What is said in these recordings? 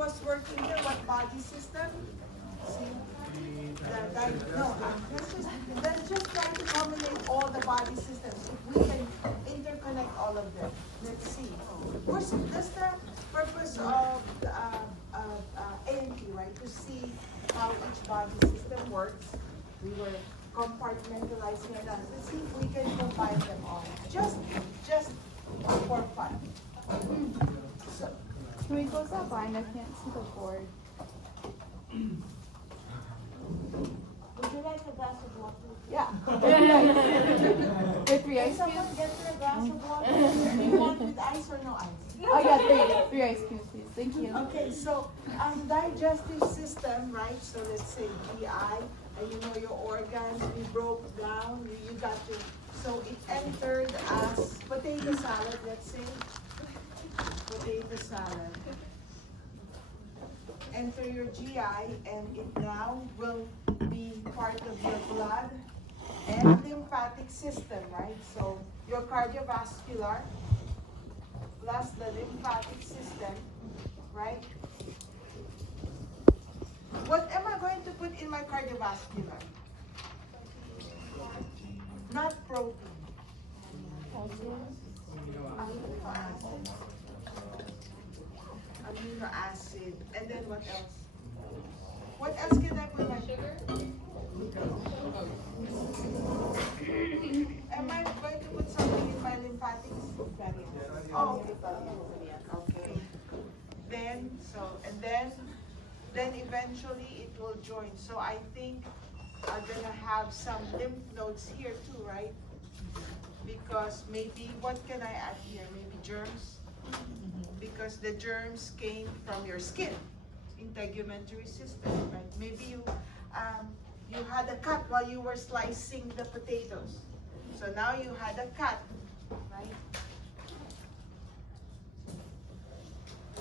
was working there, what body system? See? No, let's just try to combine all the body systems. If we can interconnect all of them, let's see. That's the purpose of ANT, right? To see how each body system works. We were compartmentalizing it. Let's see if we can combine them all. Just for fun. So, Can we close that blind? I can't see the board. Would you like a glass of water? Yeah. With 3 can ice someone cubes? get her a glass of water? Do you want with ice or no ice? Oh yeah, three ice cubes, please. Thank you. Okay, so digestive system, right? So let's say GI, and you know your organs, we broke down, you got to, so it entered as potato salad, let's say. Potato salad. Enter your GI, and it now will be part of your blood and lymphatic system, right? So your cardiovascular plus the lymphatic system, right? What am I going to put in my cardiovascular? Not protein. Amino acid. Amino acid. And then what else? What else can I put my sugar? Am I going to put something in my lymphatics? Oh, okay. Then, then eventually it will join. So I think I'm gonna have some lymph nodes here too, right? Because maybe, what can I add here? Maybe germs? Because the germs came from your skin, integumentary system, right? Maybe you had a cut while you were slicing the potatoes. So now you had a cut, right?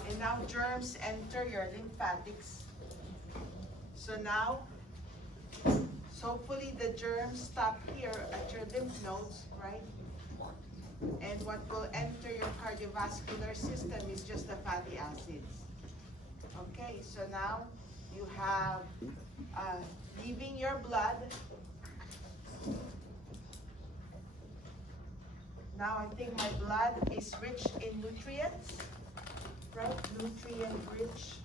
And now germs enter your lymphatics. So now, hopefully the germs stop here at your lymph nodes, right? And what will enter your cardiovascular system is just the fatty acids. Okay, so now you have leaving your blood. Now I think my blood is rich in nutrients, right? Nutrient rich.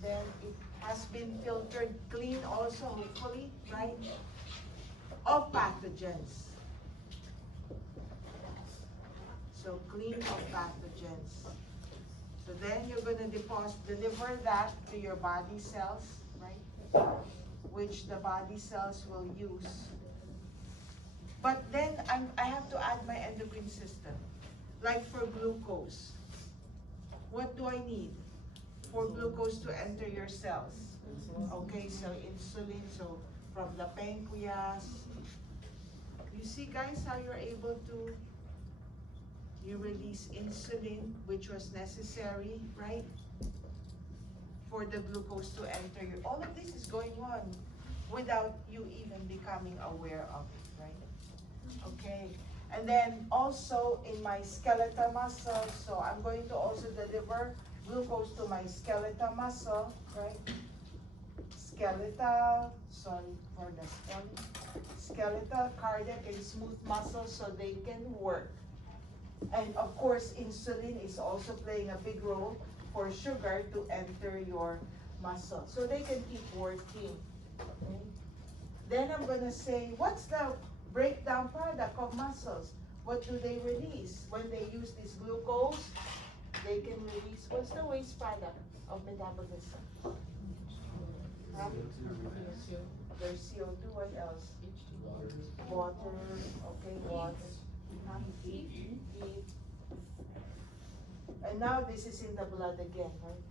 Then it has been filtered clean also, hopefully, right? Of pathogens. So clean of pathogens. So then you're going to deliver that to your body cells, right? Which the body cells will use. But then I have to add my endocrine system. Like for glucose. What do I need for glucose to enter your cells? Okay, so insulin, so from the pancreas. You see guys how you're able to, you release insulin, which was necessary, right? For the glucose to enter you. All of this is going on without you even becoming aware of it, right? Okay. And then also in my skeletal muscle, so I'm going to also deliver glucose to my skeletal muscle, right? Skeletal, sorry for the spelling. Skeletal, cardiac, and smooth muscles so they can work. And of course, insulin is also playing a big role for sugar to enter your muscle so they can keep working. Okay? Then I'm going to say, what's the breakdown product of muscles? What do they release? When they use this glucose, they can release, what's the waste product of metabolism? Huh? There's CO2, what else? Water, okay, water. Huh? Heat. And now this is in the blood again, right?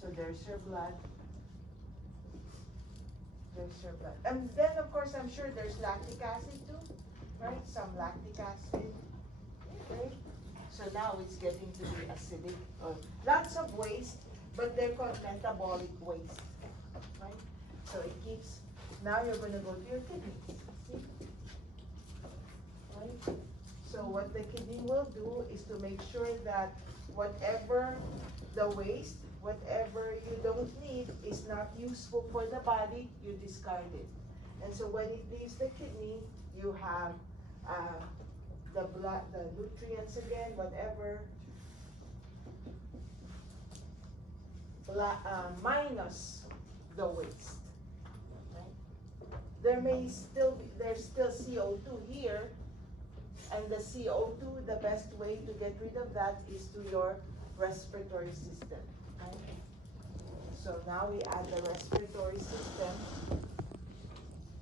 So there's your blood. There's your blood. And then of course I'm sure there's lactic acid too, right? Some lactic acid, right? So now it's getting to be acidic. Lots of waste, but they're called metabolic waste, right? So it keeps, now you're going to go to your kidneys, see? Right? So what the kidney will do is to make sure that whatever the the waste, whatever you don't need is not useful for the body, you discard it. And so when it leaves the kidney, you have the blood, the nutrients again, whatever, minus the waste. Right? There's still CO2 here, and the CO2, the best way to get rid of that is to your respiratory system. Right? So now we add the respiratory system.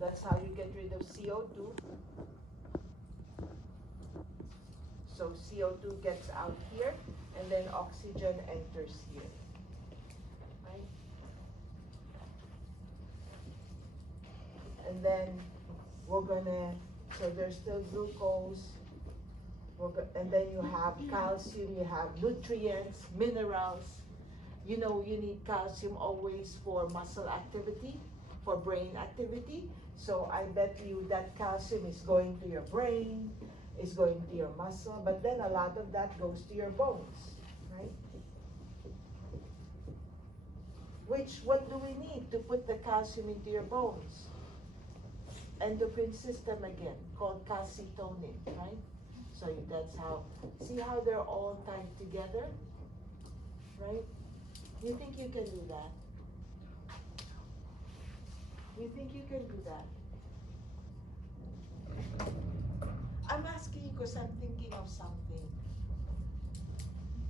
That's how you get rid of CO2. So CO2 gets out here, and then oxygen enters here. Right? And then we're gonna, so there's still glucose, and then you have calcium, you have nutrients, minerals. You know you need calcium always for muscle activity, for brain activity. So I bet you that calcium is going to your brain, is going to your muscle, but then a lot of that goes to your bones, right? What do we need to put the calcium into your bones? Endocrine system again, called calcitonin, right? So that's how, see how they're all tied together, right? You think you can do that? You think you can do that? I'm asking you because I'm thinking of something.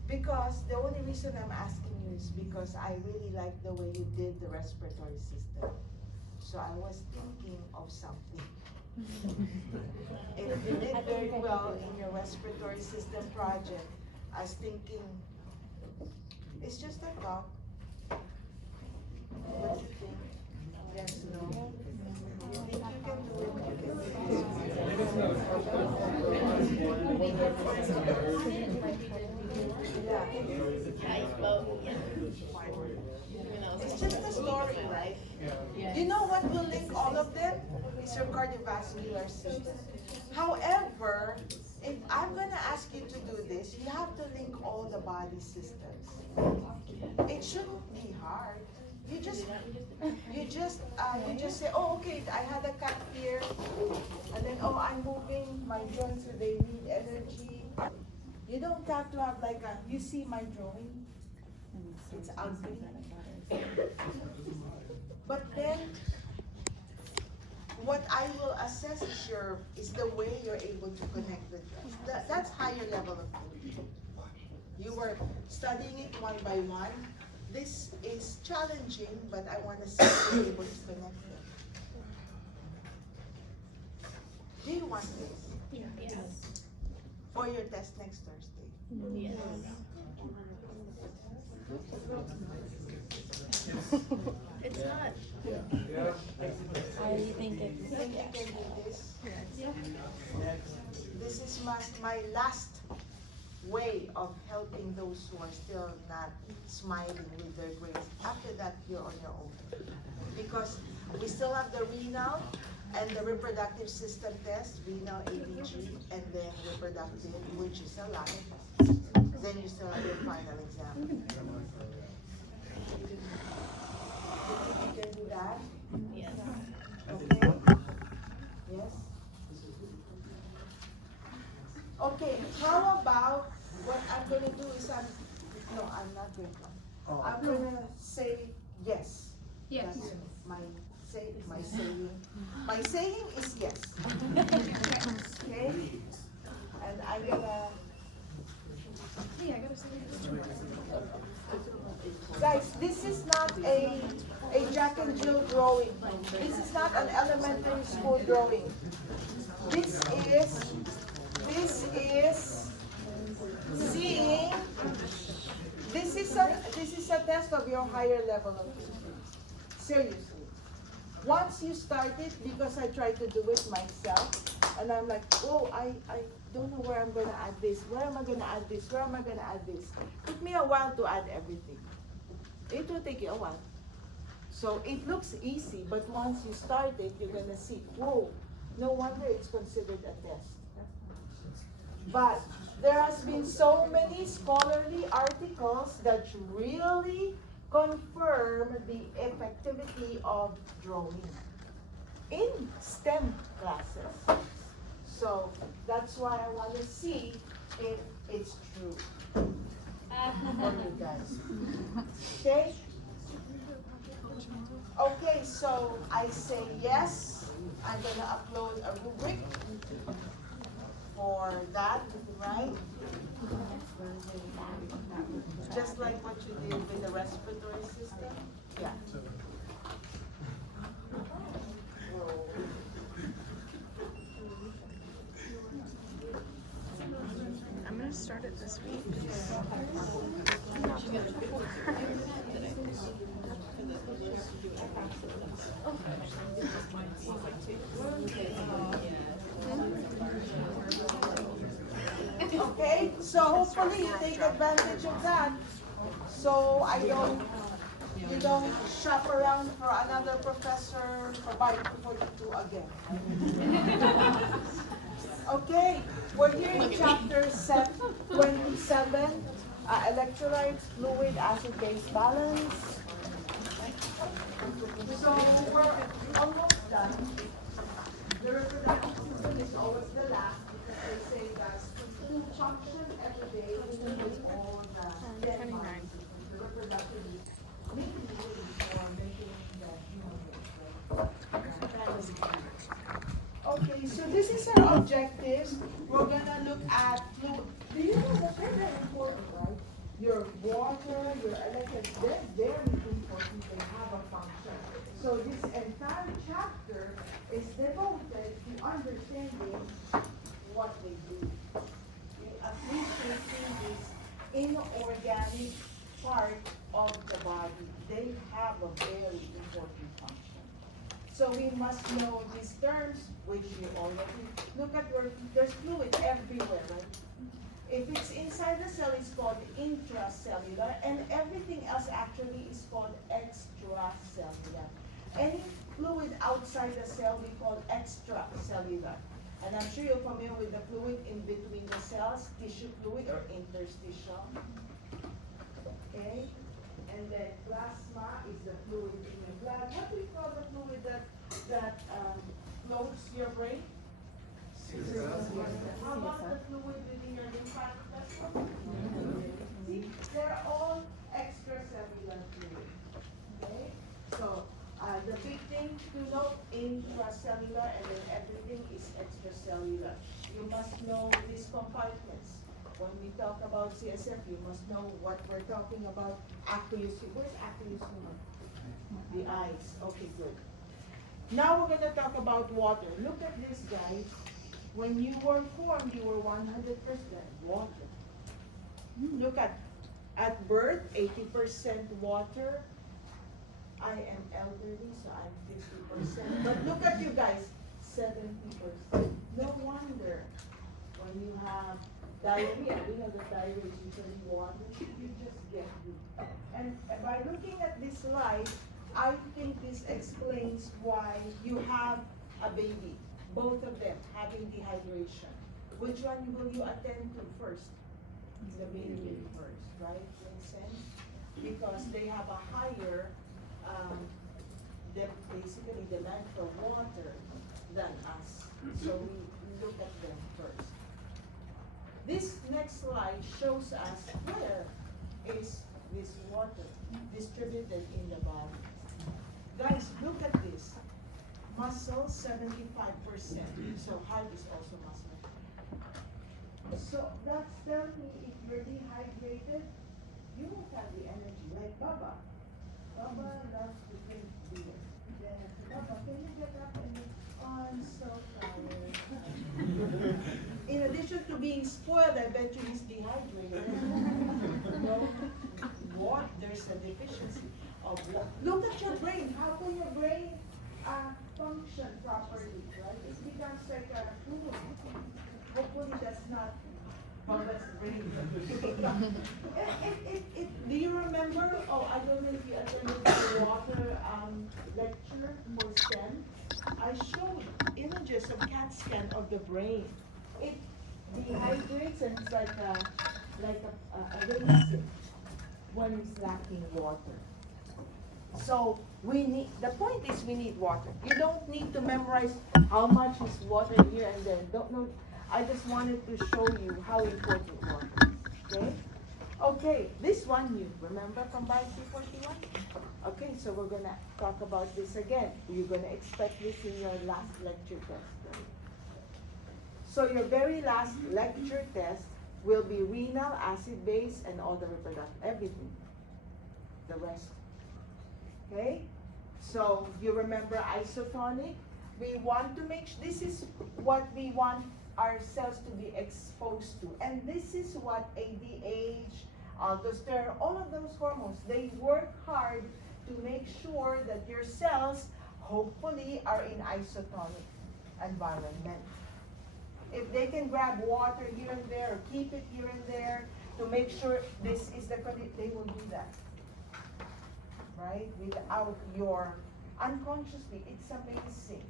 Because the only reason I'm asking you is because I really like the way you did the respiratory system. So I was thinking of something. If you did very well in your respiratory system project, I was thinking, it's just a thought. What do you think? Yes, no? You think you can do it? It's just a story, right? You know what will link all of them? Is your cardiovascular system. However, if I'm going to ask you to do this, you have to link all the body systems. It shouldn't be hard. You just say, oh, okay, I had a cut here, and then, oh, I'm moving my joints, so they need energy. You don't have to have like a, you see my drawing? It's ugly. But then, what I will assess is the way you're able to connect the dots. That's higher level of thinking. You were studying it one by one. This is challenging, but I want to see if you're able to connect them. Do you want this? Yes. For your test next Thursday? Yes. It's not. I think You think you can do this? This is my last way of helping those who are still not smiling with their grades. After that, you're on your own. Because we still have the renal and the reproductive system test, renal, ABG, and then reproductive, which is a lot. Then you still have your final exam. You can do that? Yes. Okay? Yes? Okay, how about what I'm gonna do is I'm not going to. I'm gonna say yes. Yes. That's my saying. My saying is yes. Okay? And I'm gonna. Guys, this is not a Jack and Jill drawing. This is not an elementary school drawing. This is seeing. This is a test of your higher level of thinking. Seriously. Once you start it, because I tried to do it myself, and I'm like, oh, I don't know where I'm going to add this. Where am I going to add this? Where am I going to add this? It took me a while to add everything. It will take you a while. So it looks easy, but once you start it, you're going to see, whoa, no wonder it's considered a test. But there has been so many scholarly articles that really confirm the effectivity of drawing in STEM classes. So that's why I want to see if it's true for you guys. Okay? Okay, so I say yes. I'm gonna upload a rubric for that, right? Just like what you did with the respiratory system? Yeah. I'm gonna start it this week. Okay, so hopefully you take advantage of that. So you don't shop around for another professor for Bible 42 again. Okay, we're here in chapter 27, electrolytes, fluid, acid-base balance. So we're almost done. The reproductive system is always the last because they say that to function every day we need all the dead bodies. The reproductive is mainly for maintaining the human race. Okay, so this is our objectives. We're gonna look at fluid. Do you know that they're very important, right? Your water, your electric, they're very important. They have a function. So this entire chapter is devoted to understanding what they do. Appreciating this inorganic part of the body. They have a very important function. So we must know these terms, which you already look at. There's fluid everywhere, right? If it's inside the cell, it's called intracellular, and everything else actually is called extracellular. Any fluid outside the cell we call extracellular. And I'm sure you're familiar with the fluid in between the cells, tissue fluid or interstitial. Okay? And then plasma is the fluid in your blood. What do we call the fluid that floats your brain? How about the fluid within your lymphatic vessel? See, they're all extracellular fluid. Okay? So the big thing to note, intracellular, and then everything is extracellular. You must know these compartments. When we talk about CSF, you must know what we're talking about. Aqueous humor. Where's aqueous humor? The eyes. Okay, good. Now we're going to talk about water. Look at this, guys. When you were formed, you were 100% water. Look at birth, 80% water. I am elderly, so I'm 50%. But look at you guys, 70%. No wonder when you have diarrhea, we know that diarrhea is usually water, you just get weak. And by looking at this slide, I think this explains why you have a baby. Both of them having dehydration. Which one will you attend to first? The baby first, right? Makes sense? Because they have a higher, basically demand for water than us. So we look at them first. This next slide shows us where is this water distributed in the body. Guys, look at this. Muscle, 75%. So heart is also muscle. So that's telling me if you're dehydrated, you won't have the energy. Like Baba. Baba loves to drink beer. Then I said, Baba, can you get up and oh, I'm so tired. In addition to being spoiled, I bet you he's dehydrated. No, what? There's a deficiency of water. Look at your brain. How can your brain function properly, right? It becomes like a fluid. Hopefully that's not Baba's brain. Do you remember? Oh, I don't know if you attended the water lecture for STEM. I showed images of CAT scan of the brain. dehydrates and it's like a raisin when it's lacking water. So the point is we need water. You don't need to memorize how much is water here and there. Don't know. I just wanted to show you how important water is. Okay? Okay, this one you remember from Bio 241? Okay, so we're gonna talk about this again. You're gonna expect this in your last lecture test. Right? So your very last lecture test will be renal, acid base, and all the reproductive, everything. The rest. Okay? So you remember isotonic? We want to make this is what we want our cells to be exposed to. And this is what ADH, aldosterone, all of those hormones, they work hard to make sure that your cells hopefully are in isotonic environment. If they can grab water here and there or keep it here and there to make sure this is the condition, they will do that. Right? Without your unconsciously, it's amazing.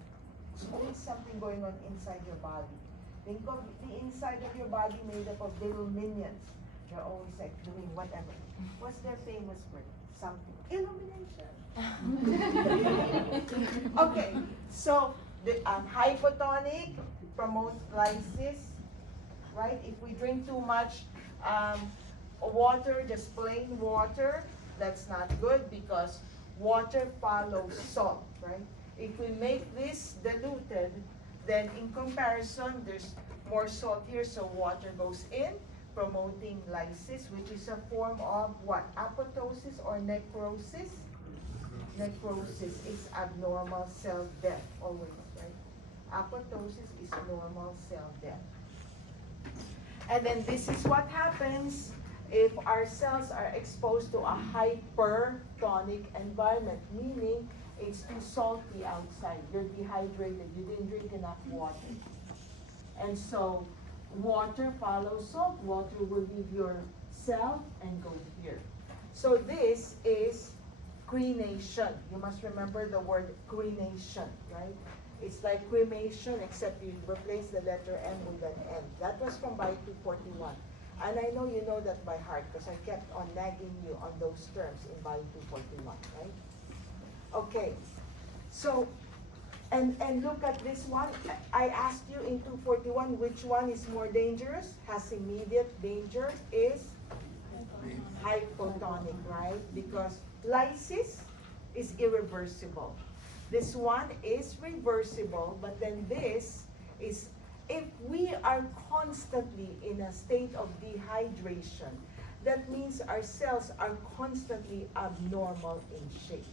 There's always something going on inside your body. Think of the inside of your body made up of little minions. They're always like doing whatever. What's their famous word? Something. Illumination. Okay, so the hypotonic promotes lysis, right? If we drink too much water, just plain water, that's not good because water follows salt, right? If we make this diluted, then in comparison, there's more salt here, so water goes in, promoting lysis, which is a form of what? Apoptosis or necrosis? Necrosis is abnormal cell death, always, right? Apoptosis is normal cell death. And then this is what happens if our cells are exposed to a hypertonic environment, meaning it's too salty outside, you're dehydrated, you didn't drink enough water. And so water follows salt, water will leave your cell and go here. So this is crenation. You must remember the word crenation, right? It's like cremation except you replace the letter M with an N. That was from Bio 241. And I know you know that by heart because I kept on nagging you on those terms in Bio 241, right? Okay, so, and look at this one. I asked you in 241 which one is more dangerous, has immediate danger, is hypotonic, right? Because lysis is irreversible. This one is reversible, but then this is, if we are constantly in a state of dehydration, that means our cells are constantly abnormal in shape.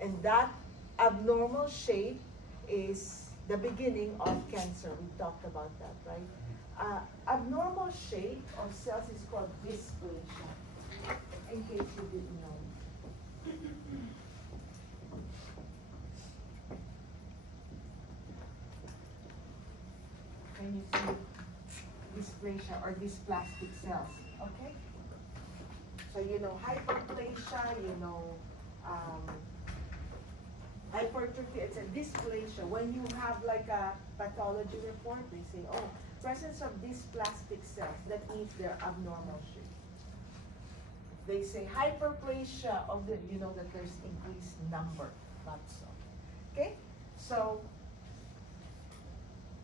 And that abnormal shape is the beginning of cancer. We talked about that, right? Abnormal shape of cells is called dysplasia, in case you didn't know. Can you see dysplasia or dysplastic cells? Okay? So you know hyperplasia, you know hypertrophy, it's a dysplasia. When you have like a pathology report, they say, oh, presence of dysplastic cells, that means they're abnormal shape. They say hyperplasia of the, you know that there's increased number, not so. Okay? So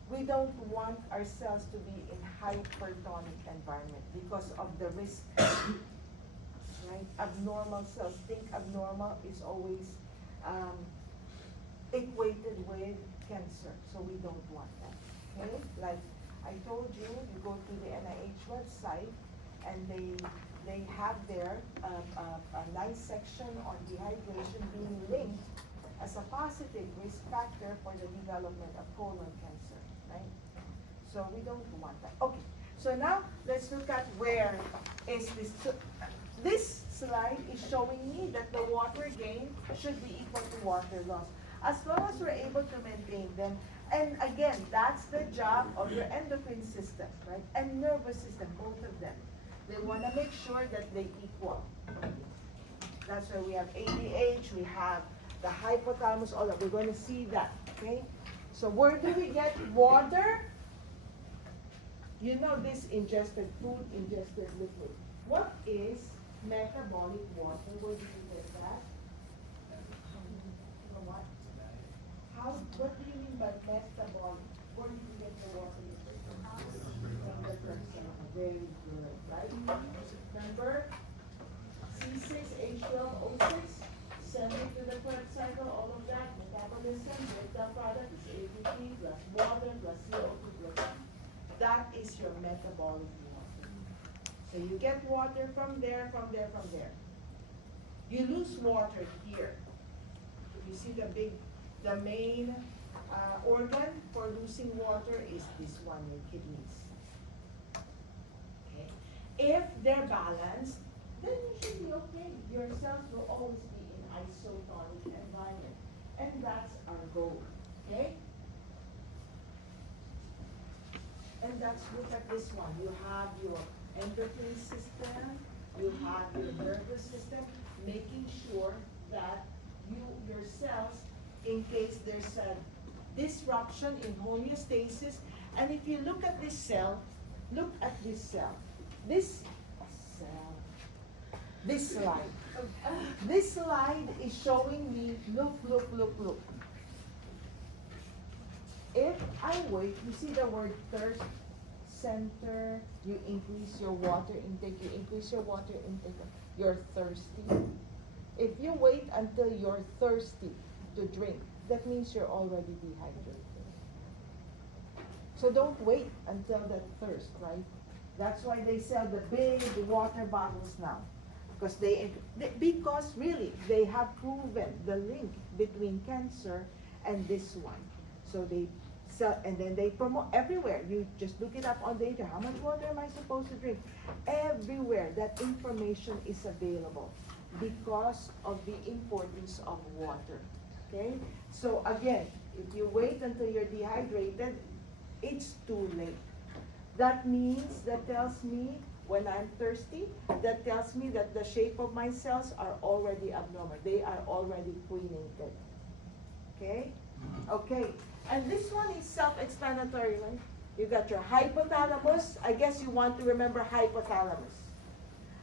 we don't want our cells to be in hypertonic environment because of the risk. Right? Abnormal cells, think abnormal is always equated with cancer, so we don't want that. Okay? Like I told you, you go to the NIH website and they have there a nice section on dehydration being linked as a positive risk factor for the development of colon cancer, right? So we don't want that. Okay, so now let's look at where is this. So, this slide is showing me that the water gain should be equal to water loss. As long as we're able to maintain them. And again, that's the job of your endocrine system, right? And nervous system, both of them. They want to make sure that they equal. That's why we have ADH, we have the hypothalamus, all that. We're going to see that, okay? So where do we get water? You know this ingested food, ingested liquid. What is metabolic water? Where did you get that? From what? What do you mean by metabolic? Where did you get the water? From the person. Very good, right? Remember? C6H12O6, send it to the Krebs cycle, all of that, metabolism, breakdown product is ATP plus water plus CO2 plus. That is your metabolic water. So you get water from there, from there, from there. You lose water here. You see the main organ for losing water is this one, your kidneys. Okay. If they're balanced, then you should be okay. Your cells will always be in isotonic environment. And that's our goal, okay? And that's, look at this one. You have your endocrine system, you have your nervous system, making sure that your cells, in case there's a disruption in homeostasis, and if you look at this cell, look at this cell. This slide. This slide is showing me, look. If I wait, you see the word thirst center, you increase your water intake, you're thirsty. If you wait until you're thirsty to drink, that means you're already dehydrated. So don't wait until that thirst, right? That's why they sell the big water bottles now. Because really, they have proven the link between cancer and this one. So they sell, and then they promote everywhere. You just look it up on the internet. How much water am I supposed to drink? Everywhere that information is available because of the importance of water. Okay? So again, if you wait until you're dehydrated, it's too late. That means, that tells me when I'm thirsty, that tells me that the shape of my cells are already abnormal. They are already prenated. Okay? Okay. And this one is self-explanatory, right? You got your hypothalamus. I guess you want to remember hypothalamus.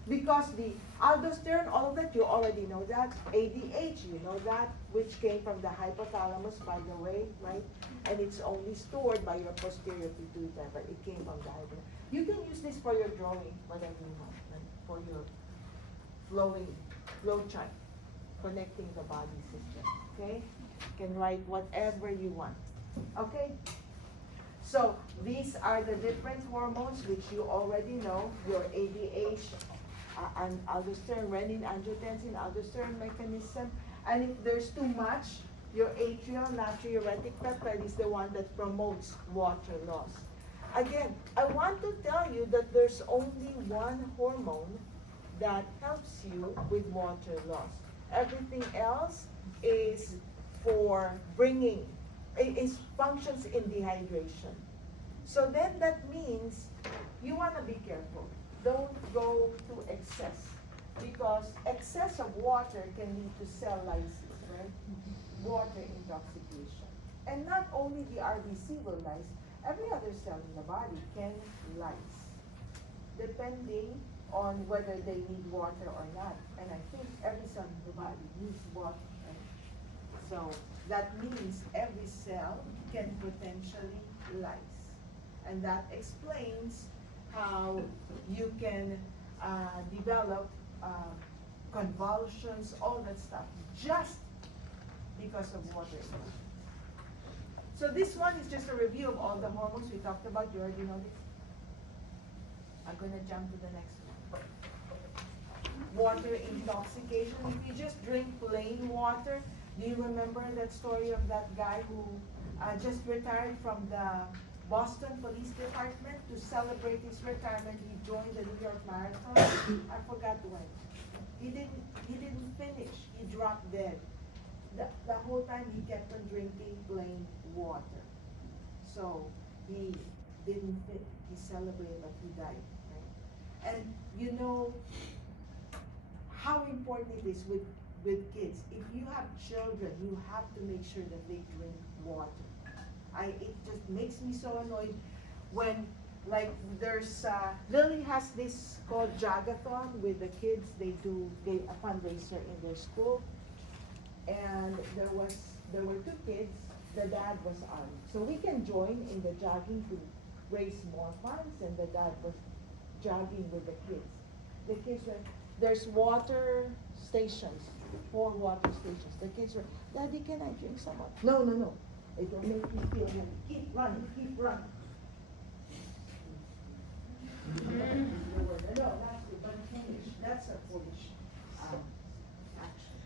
Because the aldosterone, all of that, you already know that. ADH, you know that, which came from the hypothalamus, by the way, right? And it's only stored by your posterior pituitary, but it came from the hypothalamus. You can use this for your drawing, whatever you want, right? For your flow chart, connecting the body system, okay? You can write whatever you want, okay? So these are the different hormones which you already know, your ADH, and aldosterone, renin, angiotensin, aldosterone mechanism. And if there's too much, your atrial natriuretic peptide is the one that promotes water loss. Again, I want to tell you that there's only one hormone that helps you with water loss. Everything else is for functions in dehydration. So then that means you want to be careful. Don't go to excess, because excess of water can lead to cell lysis, right? Water intoxication. And not only the RBC will lyse, every other cell in the body can lyse, depending on whether they need water or not. And I think every cell in the body needs water, right? So that means every cell can potentially lyse. And that explains how you can develop convulsions, all that stuff, just because of water. So this one is just a review of all the hormones we talked about. You already know this. I'm going to jump to the next one. Water intoxication. If you just drink plain water, do you remember that story of that guy who just retired from the Boston Police Department? To celebrate his retirement, he joined the New York Marathon. I forgot when. He didn't finish. He dropped dead. The whole time he kept on drinking plain water. So he didn't fit. He celebrated, but he died. Right? And you know how important it is with kids. If you have children, you have to make sure that they drink water. It just makes me so annoyed when Like there's, Lily has this called Jogathon with the kids. They do a fundraiser in their school. And there were two kids. The dad was on. So we can join in the jogging to raise more funds, and the dad was jogging with the kids. The kids were, there's water stations, 4 water stations. The kids were, Daddy, can I drink some water? No, no, no. It will make you feel happy. Keep running, keep running. No, that's it, don't finish. That's a foolish action.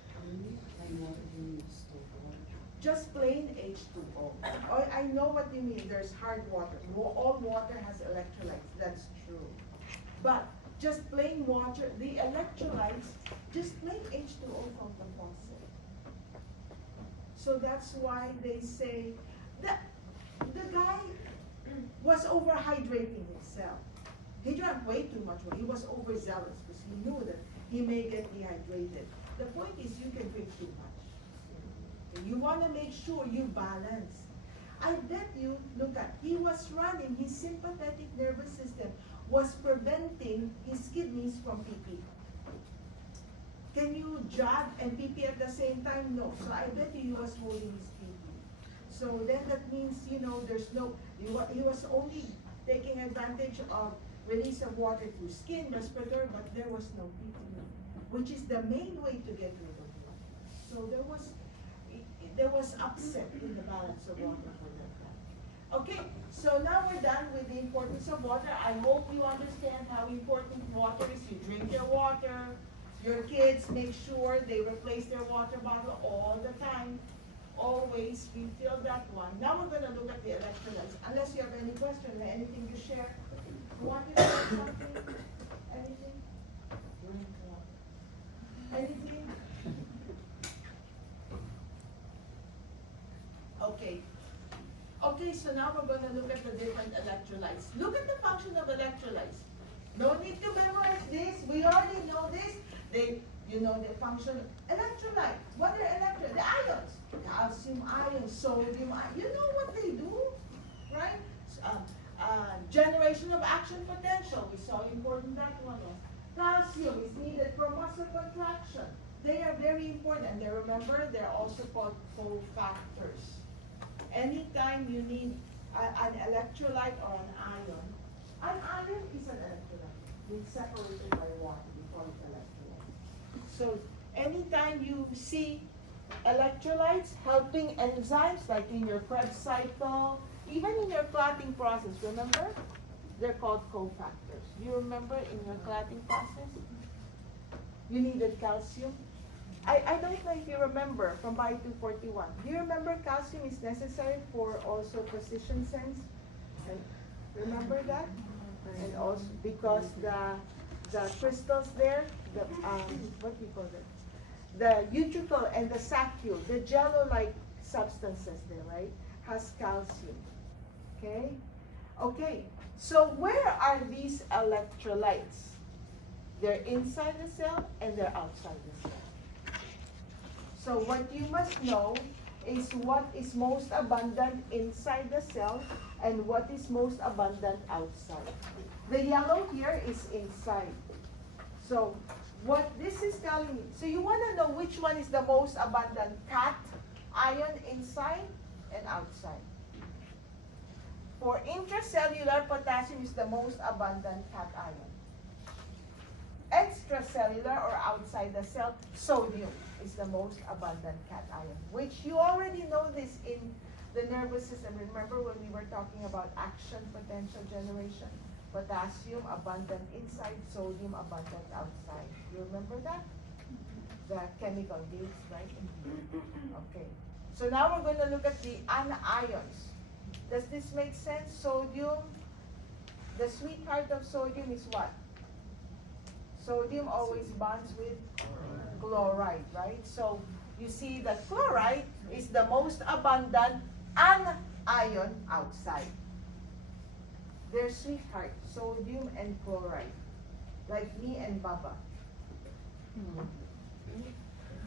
Just plain H2O. Oh, I know what you mean. There's hard water. All water has electrolytes. That's true. But just plain water, the electrolytes, just plain H2O from the faucet. So that's why they say that the guy was overhydrating himself. He drank way too much water. He was overzealous because he knew that he may get dehydrated. The point is you can drink too much. You want to make sure you balance. I bet you, look at, he was running, his sympathetic nervous system was preventing his kidneys from pee. Can you jog and pee at the same time? No. So I bet you he was holding his pee. So then that means, there's no, he was only taking advantage of release of water through skin, respiratory, but there was no pee, which is the main way to get rid of water. So there was upset in the balance of water for that guy. Okay, so now we're done with the importance of water. I hope you understand how important water is. You drink your water. Your kids, make sure they replace their water bottle all the time. Always refill that one. Now we're going to look at the electrolytes. Unless you have any question or anything to share. You want to share something? Anything? Drink water. Anything? Okay. Okay, so now we're going to look at the different electrolytes. Look at the function of electrolytes. No need to memorize this. We already know this. The function electrolyte. What are electrolytes? The ions. Calcium ions, sodium ions. You know what they do, right? Generation of action potential. We saw important that one was. Calcium is needed for muscle contraction. They are very important, and remember, they're also called cofactors. Anytime you need an electrolyte or an ion is an electrolyte. It's separated by water. We call it electrolyte. So anytime you see electrolytes helping enzymes, like in your Krebs cycle, even in your clotting process, remember? They're called cofactors. You remember in your clotting process? You needed calcium. I don't know if you remember from Bio 241. Do you remember calcium is necessary for also position sense? And remember that? And also because the crystals there, what do you call it? The utricle and the saccule, the jello-like substances there, right, has calcium. Okay? Okay, so where are these electrolytes? They're inside the cell and they're outside the cell. So what you must know is what is most abundant inside the cell and what is most abundant outside. The yellow here is inside. So what this is telling you, so you want to know which one is the most abundant cat ion inside and outside. For intracellular, potassium is the most abundant cat ion. Extracellular or outside the cell, sodium is the most abundant cat ion, which you already know this in the nervous system. Remember when we were talking about action potential generation? Potassium abundant inside, sodium abundant outside. You remember that? The chemical gates, right? Okay. So now we're going to look at the anions. Does this make sense? Sodium, the sweetheart of sodium is what? Sodium always bonds with chloride, right? So you see that chloride is the most abundant anion outside. They're sweetheart, sodium and chloride, like me and Baba.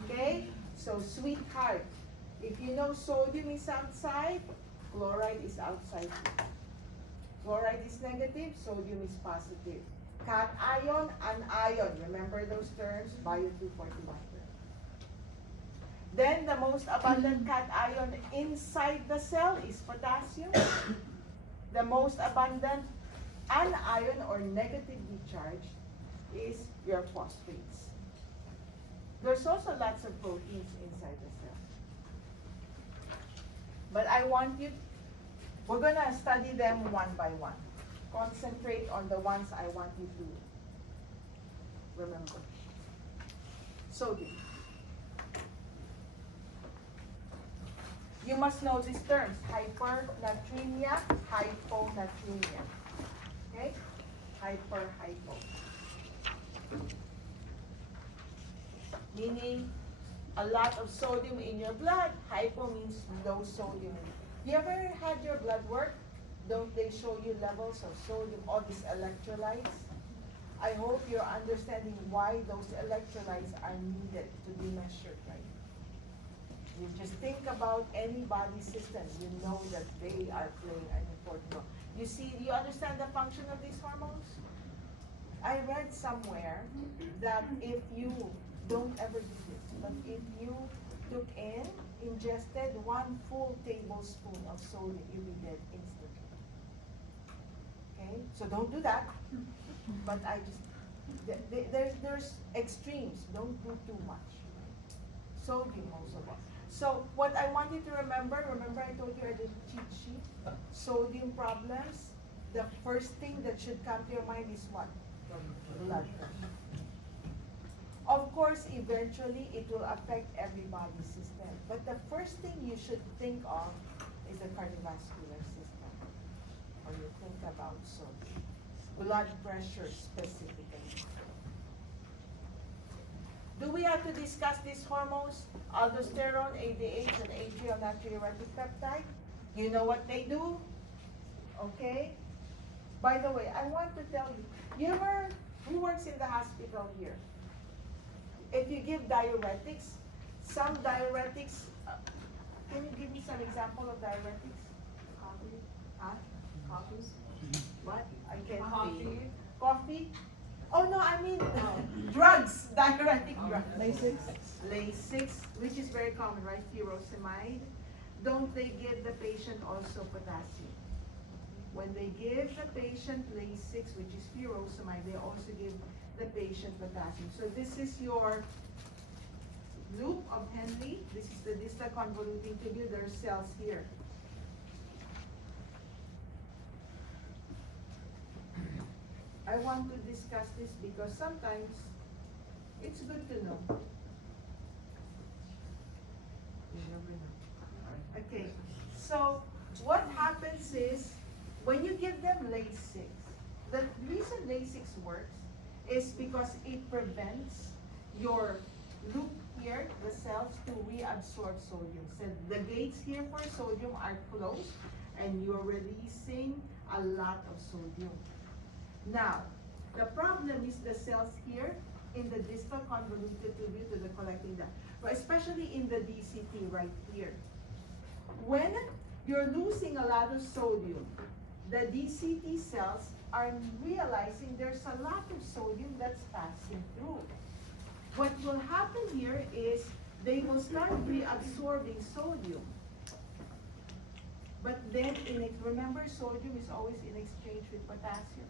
Okay, so sweetheart. If you know sodium is outside, chloride is outside. Chloride is negative, sodium is positive. Cation, anion. Remember those terms? Bio 241. Then the most abundant cation inside the cell is potassium. The most abundant anion or negatively charged is your phosphates. There's also lots of proteins inside the cell. But I want you, we're gonna study them one by one. Concentrate on the ones I want you to remember. Sodium. You must know these terms: hypernatremia, hyponatremia. Okay? Hypo. Meaning a lot of sodium in your blood. Hypo means low sodium. You ever had your blood work? Don't they show you levels of sodium, all these electrolytes? I hope you're understanding why those electrolytes are needed to be measured, right? You just think about any body system, you know that they are playing an important role. You see, do you understand the function of these hormones? I read somewhere that if you don't ever do this, but if you ingested 1 full tablespoon of sodium, you'll be dead instantly. Okay, so don't do that. But I just, there's extremes. Don't do too much. Sodium also. So what I want you to remember I told you I did a cheat sheet. Sodium problems, the first thing that should come to your mind is what? Blood pressure. Of course, eventually it will affect every body system. But the first thing you should think of is the cardiovascular system. Or you think about sodium. Blood pressure specifically. Do we have to discuss these hormones? Aldosterone, ADH, and atrial natriuretic peptide. You know what they do? Okay? By the way, I want to tell you, who works in the hospital here? If you give diuretics, some diuretics, can you give me some example of diuretics? Coffee? Huh? Coffee? What? I can't see. Coffee? Oh no, I mean drugs, diuretic drugs. Lasix, which is very common, right? Furosemide. Don't they give the patient also potassium? When they give the patient Lasix, which is furosemide, they also give the patient potassium. So this is your loop of Henle. This is the distal convoluting tubule. There are cells here. I want to discuss this because sometimes it's good to know. You never know. Okay, so what happens is when you give them Lasix, the reason Lasix works is because it prevents your loop here, the cells, to reabsorb sodium. So the gates here for sodium are closed and you're releasing a lot of sodium. Now, the problem is the cells here in the distal convoluted tubule to the collecting duct, especially in the DCT right here. When you're losing a lot of sodium, the DCT cells are realizing there's a lot of sodium that's passing through. What will happen here is they will start reabsorbing sodium. But then, remember, sodium is always in exchange with potassium.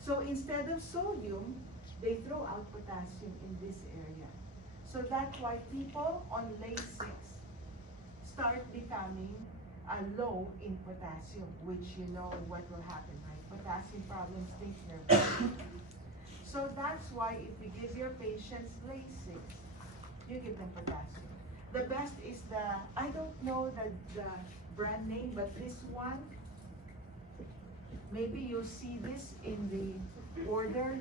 So instead of sodium, they throw out potassium in this area. So that's why people on Lasix start becoming low in potassium, which you know what will happen, right? Potassium problems, think nervous. So that's why if you give your patients Lasix, you give them potassium. The best is I don't know the brand name, but this one, maybe you'll see this in the order,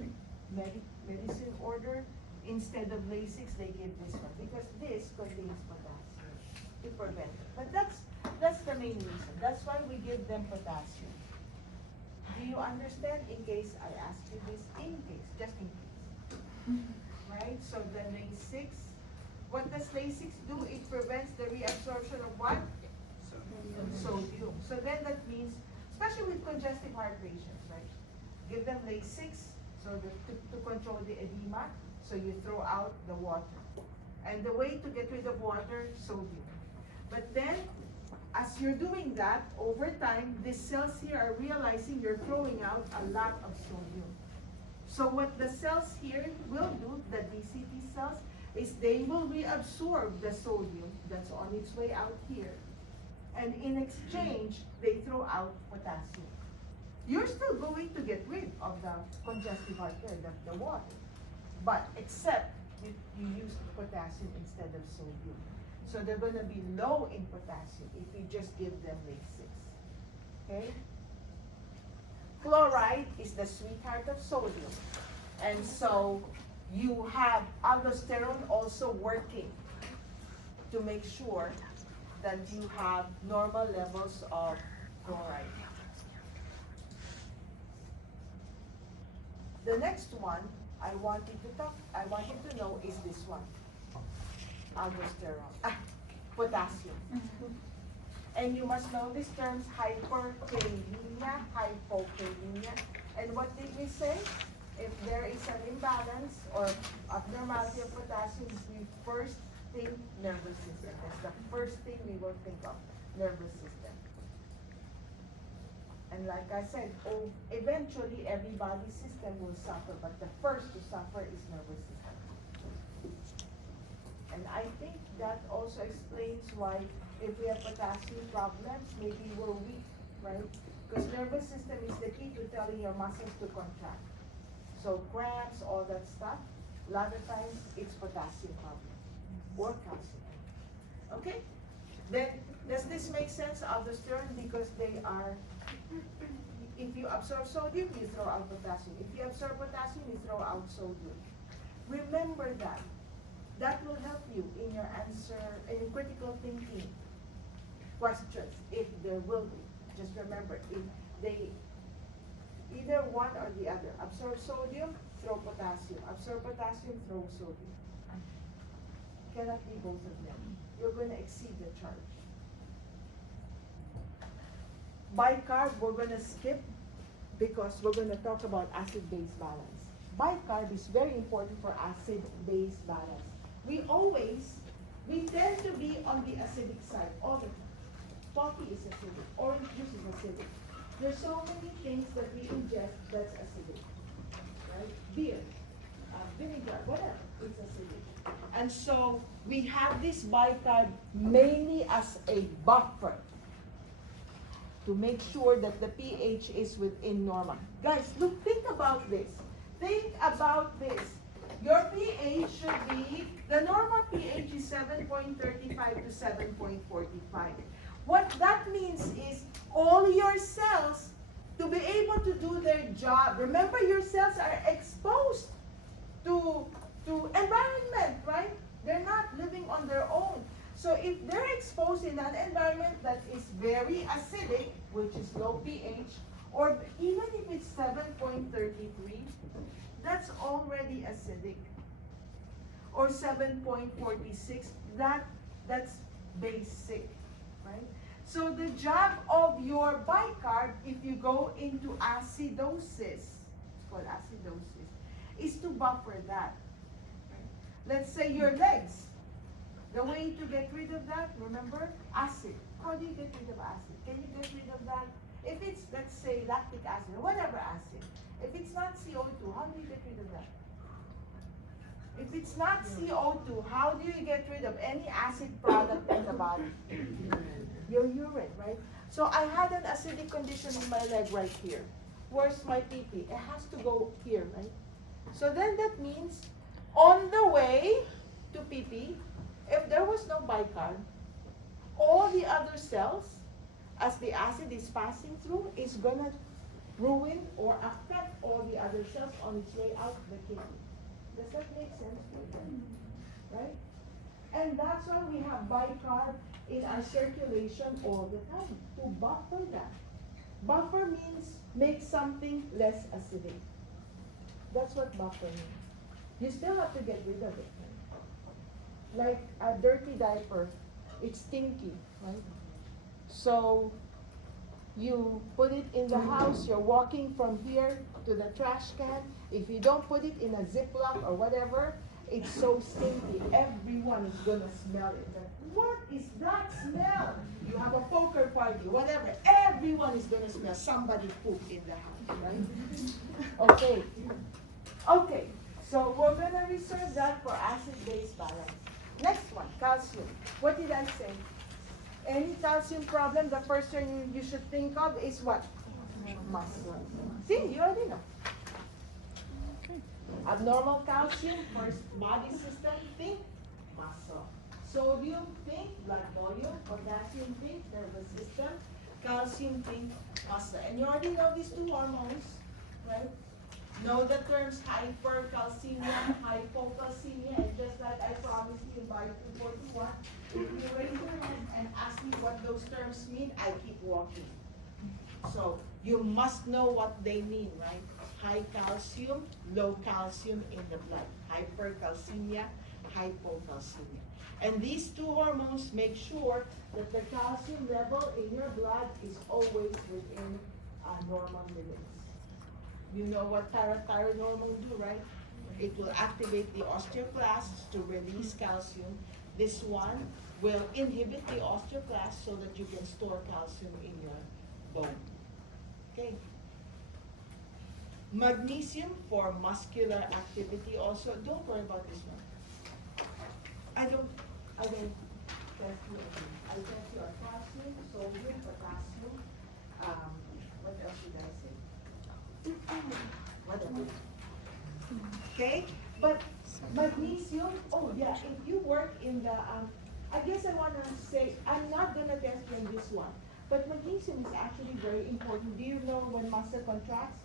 medicine order. Instead of Lasix, they give this one because this contains potassium to prevent it. But that's the main reason. That's why we give them potassium. Do you understand? In case I ask you this, just in case. Right? So the Lasix, what does Lasix do? It prevents the reabsorption of what? Sodium. So then that means, especially with congestive heart patients, right? Give them Lasix so to control the edema, so you throw out the water. And the way to get rid of water, sodium. But then, as you're doing that, over time, these cells here are realizing you're throwing out a lot of sodium. So what the cells here will do, the DCT cells, is they will reabsorb the sodium that's on its way out here. And in exchange, they throw out potassium. You're still going to get rid of the congestive heart care, the water. But except you use potassium instead of sodium. So they're going to be low in potassium if you just give them Lasix. Okay? Chloride is the sweetheart of sodium. And so you have aldosterone also working to make sure that you have normal levels of chloride. The next one I want you to know is this one. Aldosterone. Potassium. And you must know these terms: hyperkalemia, hypokalemia. And what did we say? If there is an imbalance or abnormality of potassium, we first think nervous system. That's the first thing we will think of, nervous system. And like I said, eventually everybody's system will suffer, but the first to suffer is nervous system. And I think that also explains why if we have potassium problems, maybe we're weak, right? Because nervous system is the key to telling your muscles to contract. So cramps, all that stuff, a lot of times it's potassium problem or calcium. Okay? Then, does this make sense, aldosterone? Because they are, if you absorb sodium, you throw out potassium. If you absorb potassium, you throw out sodium. Remember that. That will help you in your answer, in critical thinking questions, if there will be. Just remember, if they, either one or the other, absorb sodium, throw potassium. Absorb potassium, throw sodium. Cannot be both of them. You're going to exceed the charge. Bicarb, we're going to skip because we're going to talk about acid-base balance. Bicarb is very important for acid-base balance. We tend to be on the acidic side all the time. Coffee is acidic, orange juice is acidic. There's so many things that we ingest that's acidic, right? Beer, vinegar, whatever, it's acidic. And so we have this bicarb mainly as a buffer to make sure that the pH is within normal. Guys, look, think about this. Think about this. Your pH should be, the normal pH is 7.35 to 7.45. What that means is all your cells, to be able to do their job, remember your cells are exposed to environment, right? They're not living on their own. So if they're exposed in an environment that is very acidic, which is low pH, or even if it's 7.33, that's already acidic. Or 7.46, that's basic, right? So the job of your bicarb, if you go into acidosis, it's called acidosis, is to buffer that. Let's say your legs. The way to get rid of that, remember, acid. How do you get rid of acid? Can you get rid of that? If it's, let's say, lactic acid, or whatever acid. If it's not CO2, how do you get rid of that? If it's not CO2, how do you get rid of any acid product in the body? Your urine, right? So I had an acidic condition in my leg right here. Where's my pee-pee? It has to go here, right? So then that means on the way to pee-pee, if there was no bicarb, all the other cells, as the acid is passing through, is gonna ruin or affect all the other cells on its way out the kidney. Does that make sense? Right? And that's why we have bicarb in our circulation all the time, to buffer that. Buffer means make something less acidic. That's what buffer means. You still have to get rid of it. Like a dirty diaper, it's stinky, right? So You put it in the house, you're walking from here to the trash can. If you don't put it in a Ziploc or whatever, it's so stinky. Everyone is gonna smell it. What is that smell? You have a poker party, whatever. Everyone is gonna smell somebody poop in the house, right? Okay. Okay. So we're gonna reserve that for acid-base balance. Next one, calcium. What did I say? Any calcium problem, the first thing you should think of is what? Muscle. See, you already know. Abnormal calcium, first body system, think muscle. Sodium, think blood volume. Potassium, think nervous system. Calcium, think muscle. And you already know these two hormones, right? Know the terms hypercalcemia, hypocalcemia, and just like I promised you in Bio 241, if you raise your hand and ask me what those terms mean, I keep walking. So you must know what they mean, right? High calcium, low calcium in the blood. Hypercalcemia, hypocalcemia. And these two hormones make sure that the calcium level in your blood is always within normal limits. You know what parathyroid hormone do, right? It will activate the osteoclasts to release calcium. This one will inhibit the osteoclasts so that you can store calcium in your bone. Okay. Magnesium for muscular activity also. Don't worry about this one. I don't test you again. I test you on calcium, sodium, potassium. What else did I say? Whatever. Okay? But magnesium, oh yeah, if you work in the, I guess I want to say, I'm not going to test you on this one, but magnesium is actually very important. Do you know when muscle contracts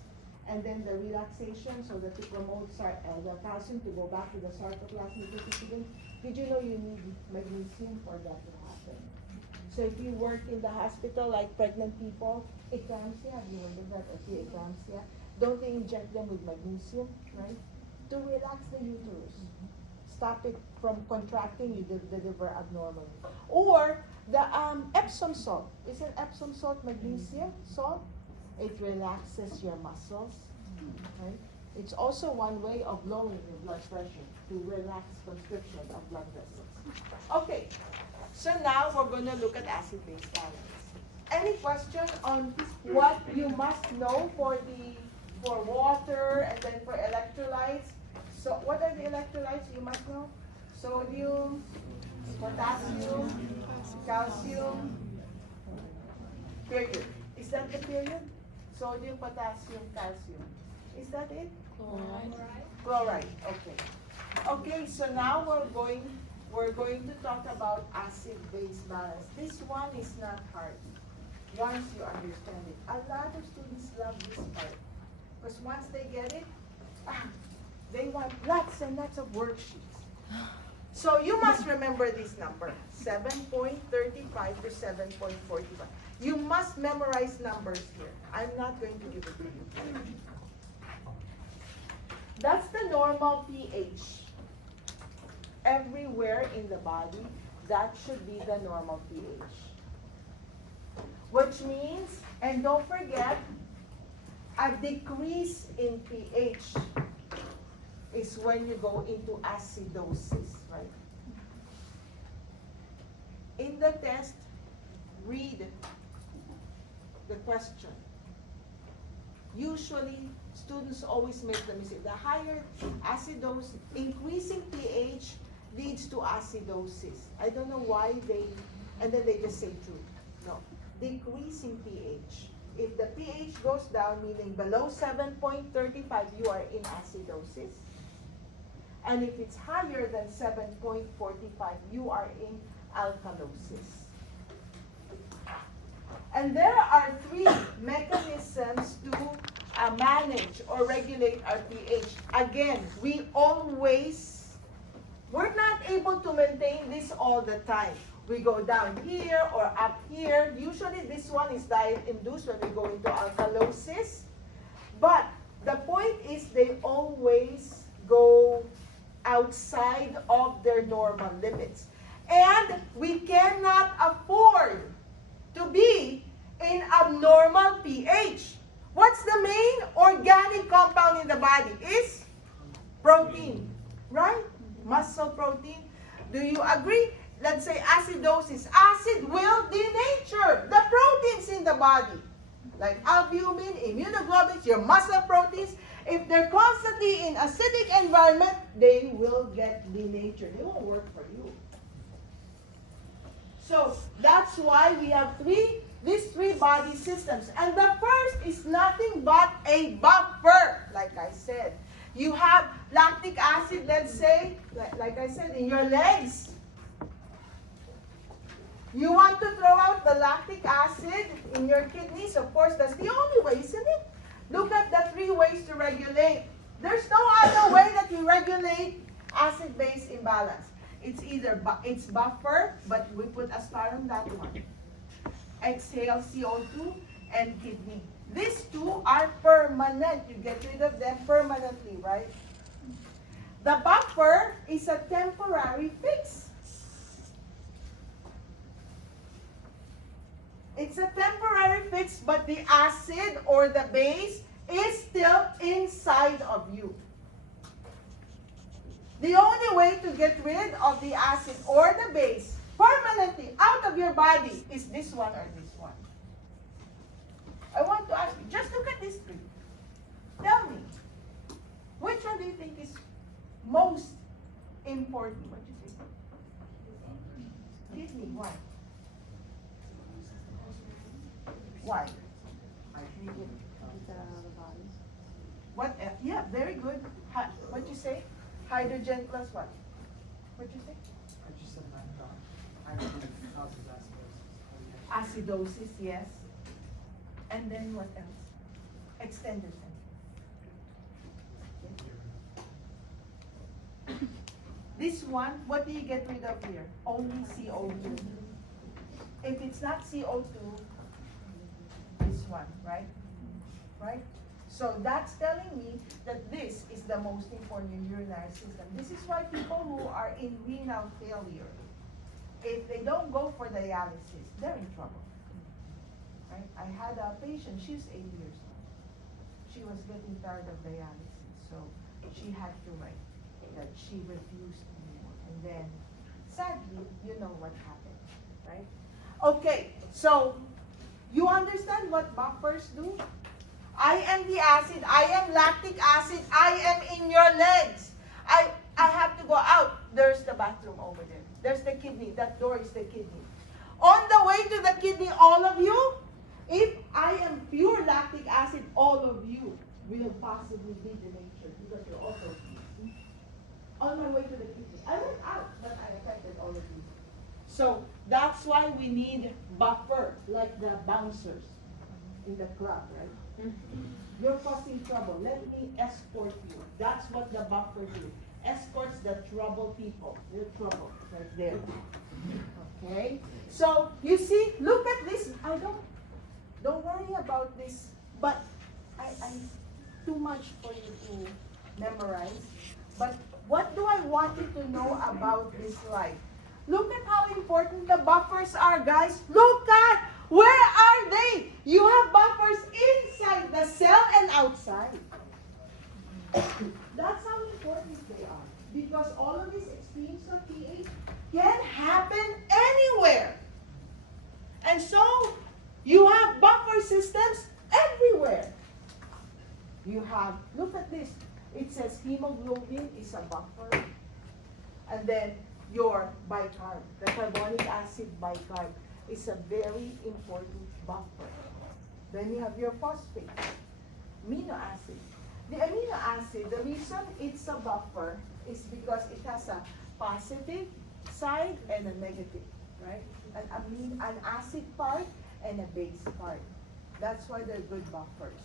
and then the relaxation so that to promote the calcium to go back to the sarcoplasmic recipients? Did you know you need magnesium for that to happen? So if you work in the hospital like pregnant people, eclampsia, have you heard of that? Eclampsia. Don't they inject them with magnesium, right? To relax the uterus. Stop it from contracting, you deliver abnormally. Or the Epsom salt. Isn't Epsom salt magnesium salt? It relaxes your muscles, right? It's also one way of lowering your blood pressure to relax constriction of blood vessels. Okay, so now we're going to look at acid-base balance. Any question on what you must know for water and then for electrolytes? So what are the electrolytes you must know? Sodium, potassium, calcium, period. Is that the period? Sodium, potassium, calcium. Is that it? Chloride. Chloride, okay. Okay, so now we're going to talk about acid-base balance. This one is not hard once you understand it. A lot of students love this part because once they get it, they want lots and lots of worksheets. So you must remember this number, 7.35 to 7.45. You must memorize numbers here. I'm not going to give it to you. That's the normal pH. Everywhere in the body, that should be the normal pH. Which means, and don't forget, a decrease in pH is when you go into acidosis, right? In the test, read the question. Usually, students always make the mistake. The higher acidosis, increasing pH leads to acidosis. I don't know why and then they just say true. No, decreasing pH. If the pH goes down, meaning below 7.35, you are in acidosis. And if it's higher than 7.45, you are in alkalosis. And there are three mechanisms to manage or regulate our pH. Again, we're not able to maintain this all the time. We go down here or up here. Usually this one is diet-induced when we go into alkalosis. But the point is they always go outside of their normal limits. And we cannot afford to be in abnormal pH. What's the main organic compound in the body? Is protein, right? Muscle protein. Do you agree? Let's say acidosis. Acid will denature the proteins in the body. Like albumin, immunoglobulins, your muscle proteins. If they're constantly in acidic environment, they will get denatured. They won't work for you. So that's why we have these three body systems. And the first is nothing but a buffer, like I said. You have lactic acid, let's say, like I said, in your legs. You want to throw out the lactic acid in your kidneys. Of course, that's the only way, isn't it? Look at the 3 ways to regulate. There's no other way that you regulate acid-base imbalance. It's either it's buffer, but we put a star on that one. Exhale CO2 and kidney. These 2 are permanent. You get rid of them permanently, right? The buffer is a temporary fix. It's a temporary fix, but the acid or the base is still inside of you. The only way to get rid of the acid or the base permanently out of your body is this one or this one. I want to ask you, just look at these 3. Tell me, which one do you think is most important? What do you think? Kidney, why? Why? What? Yeah, very good. What'd you say? Hydrogen plus what? What'd you say? I just said hydrogen causes acidosis. Acidosis, yes. And then what else? Extenders. This one, what do you get rid of here? Only CO2. If it's not CO2, this one, right? Right? So that's telling me that this is the most important in urinary system. This is why people who are in renal failure, if they don't go for dialysis, they're in trouble. Right? I had a patient, she's 8 years old. She was getting tired of dialysis, so she had to write that she refused anymore. And then, sadly, you know what happened, right? Okay, so you understand what buffers do? I am the acid, I am lactic acid, I am in your legs. I have to go out. There's the bathroom over there. There's the kidney, that door is the kidney. On the way to the kidney, all of you, if I am pure lactic acid, all of you will possibly be denatured because you're also kidney. On my way to the kidney. I went out, but I affected all of you. So that's why we need buffer, like the bouncers in the club, right? You're causing trouble. Let me escort you. That's what the buffers do. Escorts the trouble people. They're trouble right there. Okay? So you see, look at this. Don't worry about this, but I too much for you to memorize. But what do I want you to know about this life? Look at how important the buffers are, guys. Look at, where are they? You have buffers inside the cell and outside. That's how important they are. Because all of these extremes of pH can happen anywhere. And so, you have buffer systems everywhere. You have, look at this. It says hemoglobin is a buffer. And then your bicarb, the carbonic acid bicarb, is a very important buffer. Then you have your phosphate, amino acid. The amino acid, the reason it's a buffer is because it has a positive side and a negative, right? An acid part and a base part. That's why they're good buffers.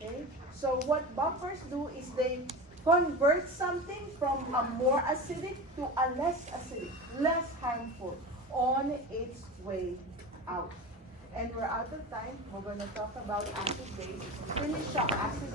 Okay? So what buffers do is they convert something from a more acidic to a less acidic, less harmful on its way out. And we're out of time. We're going to talk about acid base. Finish up acid